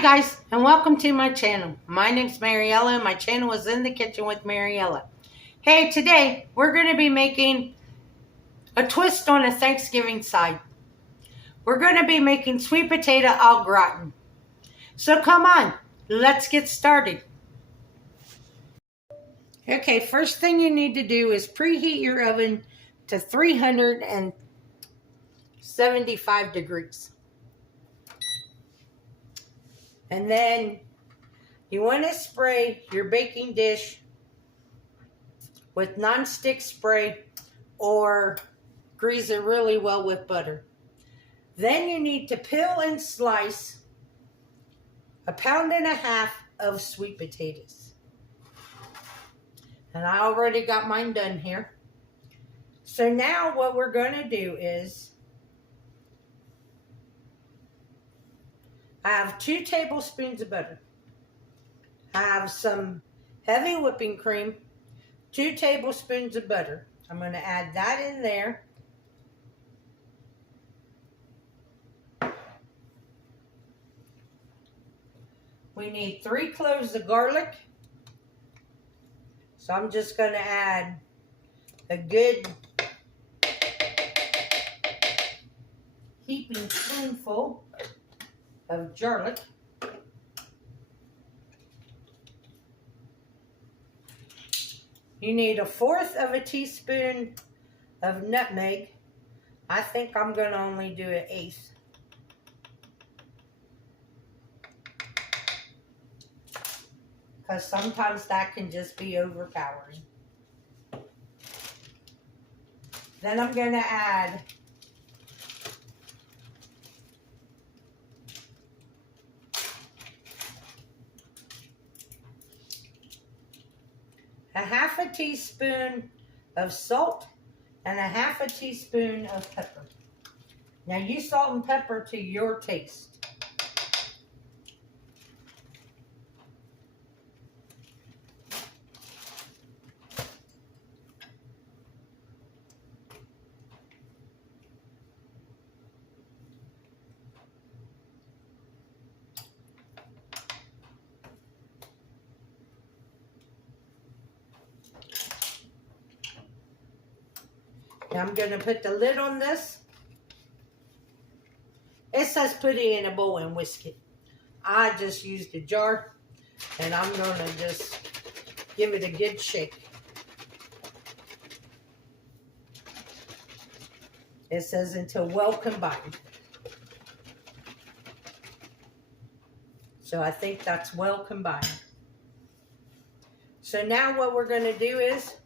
Hi guys, and welcome to my channel. My name's Mariella, and my channel is In the Kitchen with Mariella. Hey, today we're going to be making a twist on a Thanksgiving side. We're going to be making sweet potato au gratin. So come on, let's get started. Okay, first thing you need to do is preheat your oven to 375 degrees. And then you want to spray your baking dish with non-stick spray or grease it really well with butter. Then you need to peel and slice 1.5 pounds of sweet potatoes. And I already got mine done here. So now what we're going to do is I have 2 tablespoons of butter. I have some heavy whipping cream, 2 tablespoons of butter. I'm going to add that in there. We need 3 cloves of garlic. So I'm just going to add a good heaping spoonful of garlic. You need 1/4 teaspoon of nutmeg. I think I'm going to only do 1/8. Because sometimes that can just be overpowering. Then I'm going to add a 1/2 teaspoon of salt and a 1/2 teaspoon of pepper. Now you salt and pepper to your taste. Now I'm going to put the lid on this. It says put it in a bowl and whisk it. I just used a jar, and I'm going to just give it a good shake. It says until well combined. So I think that's well combined. So now what we're going to do is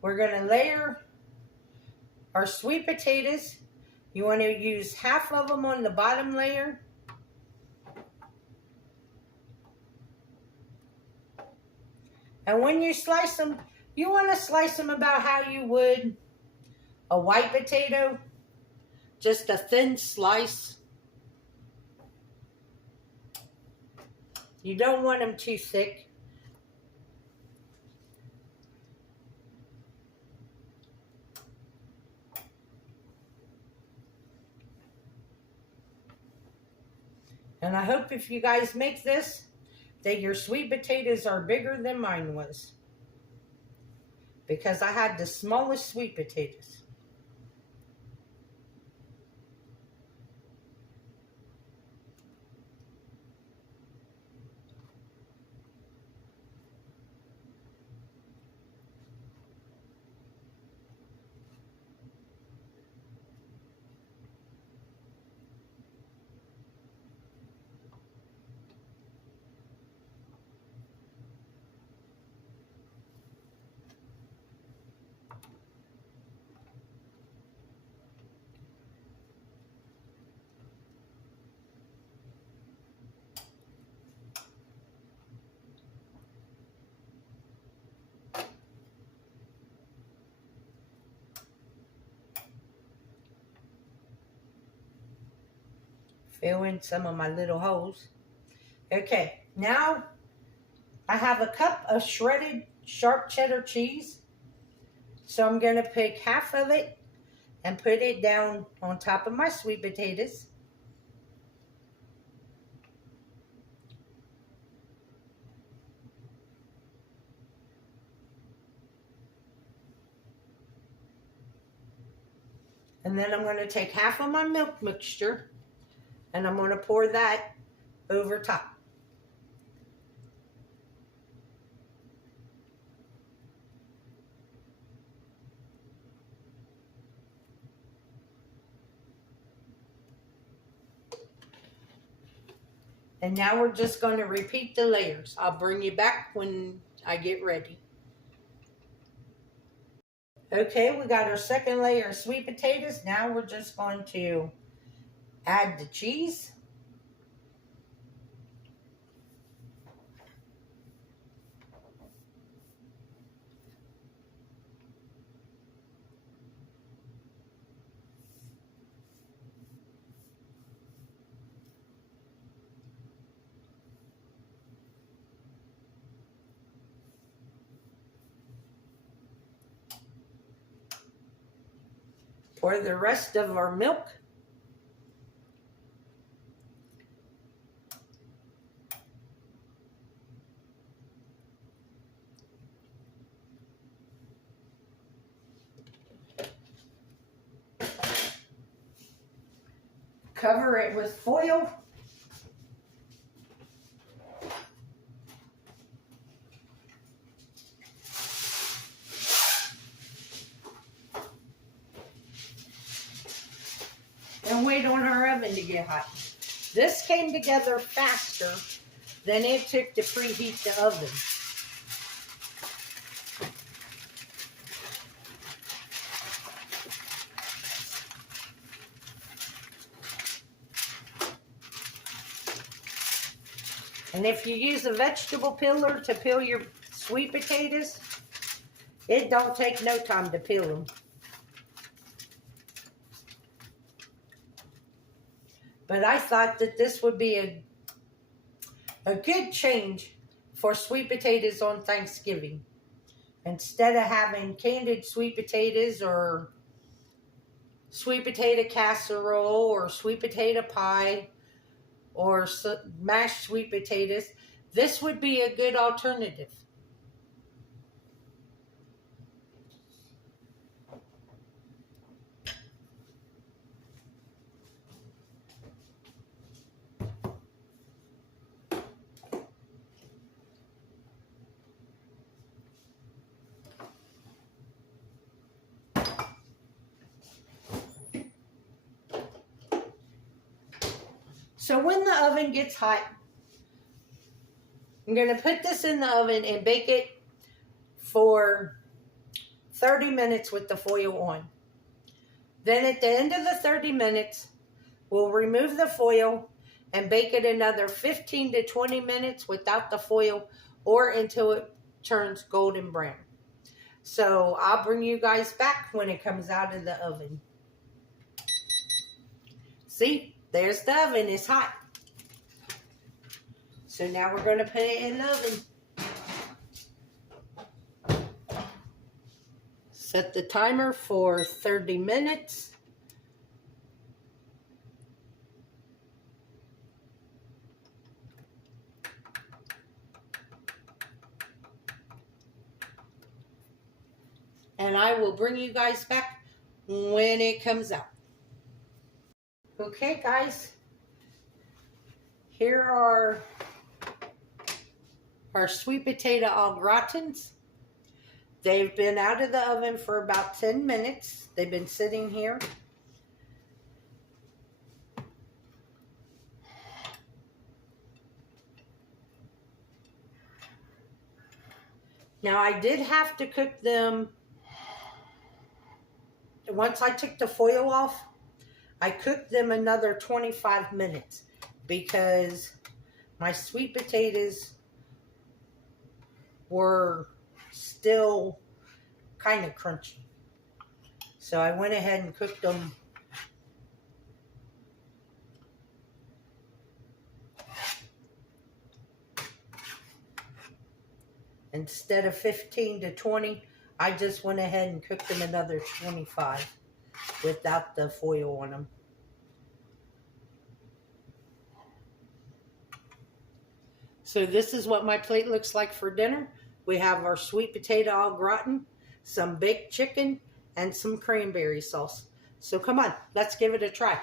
we're going to layer our sweet potatoes. You want to use 1/2 of them on the bottom layer. And when you slice them, you want to slice them about how you would a white potato. Just a thin slice. You don't want them too thick. And I hope if you guys make this, that your sweet potatoes are bigger than mine was. Because I had the smallest sweet potatoes. Fill in some of my little holes. Okay, now I have a cup of shredded sharp cheddar cheese. So I'm going to pick 1/2 of it and put it down on top of my sweet potatoes. And then I'm going to take half of my milk mixture and I'm going to pour that over top. And now we're just going to repeat the layers. I'll bring you back when I get ready. Okay, we got our second layer of sweet potatoes. Now we're just going to add the cheese. Pour the rest of our milk. Cover it with foil. And wait on our oven to get hot. This came together faster than it took to preheat the oven. And if you use a vegetable peeler to peel your sweet potatoes, it don't take no time to peel them. But I thought that this would be a good change for sweet potatoes on Thanksgiving. Instead of having candied sweet potatoes or sweet potato casserole or sweet potato pie or mashed sweet potatoes, this would be a good alternative. So when the oven gets hot, I'm going to put this in the oven and bake it for 30 minutes with the foil on. Then at the end of the 30 minutes, we'll remove the foil and bake it another 15 to 20 minutes without the foil or until it turns golden brown. So I'll bring you guys back when it comes out of the oven. See? There's the oven, it's hot. So now we're going to put it in the oven. Set the timer for 30 minutes. And I will bring you guys back when it comes out. Okay, guys, here are our sweet potato au gratins. They've been out of the oven for about 10 minutes. They've been sitting here. Now, I did have to cook them. Once I took the foil off, I cooked them another 25 minutes because my sweet potatoes were still kind of crunchy. So I went ahead and cooked them instead of 15 to 20. I just went ahead and cooked them another 25 without the foil on them. So this is what my plate looks like for dinner. We have our sweet potato au gratin, some baked chicken, and some cranberry sauce. So come on, let's give it a try.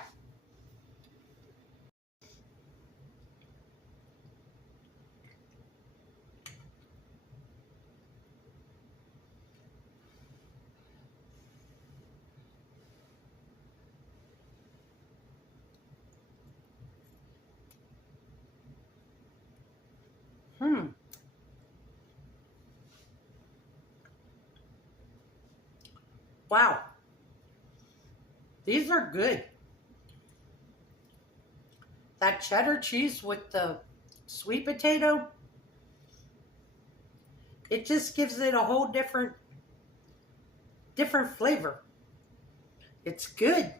Wow. These are good. That cheddar cheese with the sweet potato, it just gives it a whole different flavor. It's good.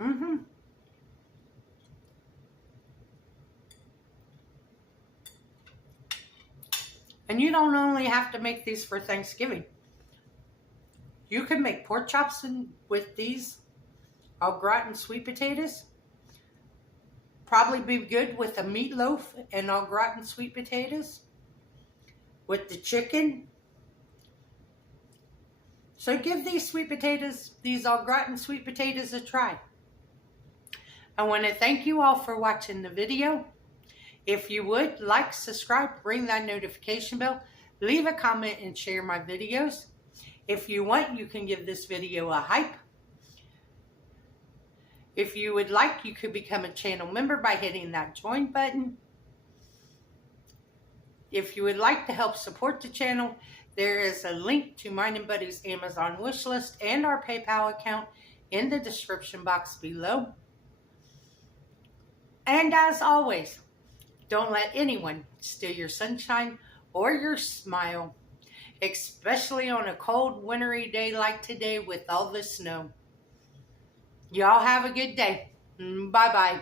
Mm-hmm. And you don't only have to make these for Thanksgiving. You can make pork chops with these au gratin sweet potatoes. Probably be good with a meatloaf and au gratin sweet potatoes. With the chicken. So give these sweet potatoes, these au gratin sweet potatoes, a try. I want to thank you all for watching the video. If you would, like, subscribe, ring that notification bell, leave a comment, and share my videos. If you want, you can give this video a hype. If you would like, you could become a channel member by hitting that join button. If you would like to help support the channel, there is a link to mine and Buddy's Amazon wish list and our PayPal account in the description box below. And as always, don't let anyone steal your sunshine or your smile, especially on a cold, wintry day like today with all the snow. Y'all have a good day. Bye-bye.